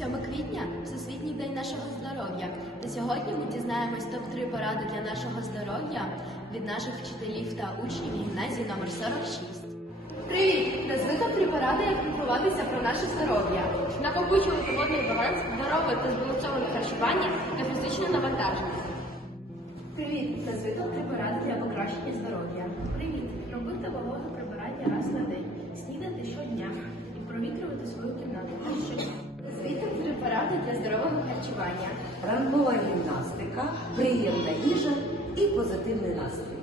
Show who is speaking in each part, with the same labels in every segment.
Speaker 1: 7 квітня Всесвітній день нашого здоров'я. Та сьогодні ми дізнаємось топ-3 поради для нашого здоров'я від наших вчителів та учнів гімназії номер 46. Привіт! Назви топ-3 поради, як піклуватися про наше здоров'я. Накопичувати водний баланс, здорове та збалансоване харчування та фізичне навантаження. Привіт! Назви топ-3 поради для покращення здоров'я. Привіт! Поради для здорового харчування.
Speaker 2: Ранкова гімнастика, приємна їжа і позитивний настрій.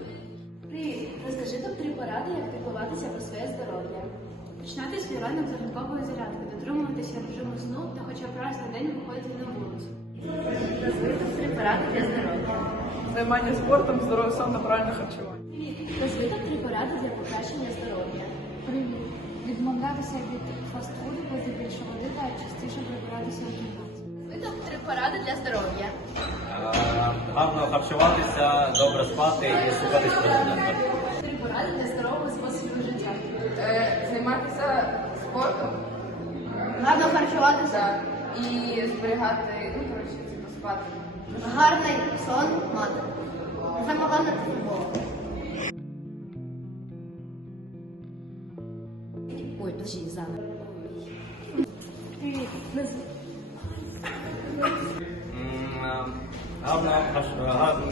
Speaker 1: Привіт! Розкажи топ-3 поради, як піклуватися про своє здоров'я.
Speaker 3: Починати свій ранок з ранкової зарядки, дотримуватися режиму сну та хоча б раз на день виходити на вулицю.
Speaker 1: Назви топ-3 поради для здоров'я.
Speaker 4: Займання спортом, здоровий сон та правильне харчування.
Speaker 1: Назви топ-3 поради для покращення здоров'я.
Speaker 3: Привіт! Відмовлятися від фастфуду, пити більше води та частіше прибиратися
Speaker 1: для здоров'я.
Speaker 5: Е, гарно харчуватися, добре спати і слухатись президента.
Speaker 1: Три поради для здорового способу життя.
Speaker 6: займатися спортом
Speaker 1: Гарно харчуватися.
Speaker 6: і зберігати, ну коротше, типу, спати.
Speaker 1: Гарний сон мати. Саме головне це футбол. Ой, подожди, заново.
Speaker 3: Привіт!
Speaker 5: هذا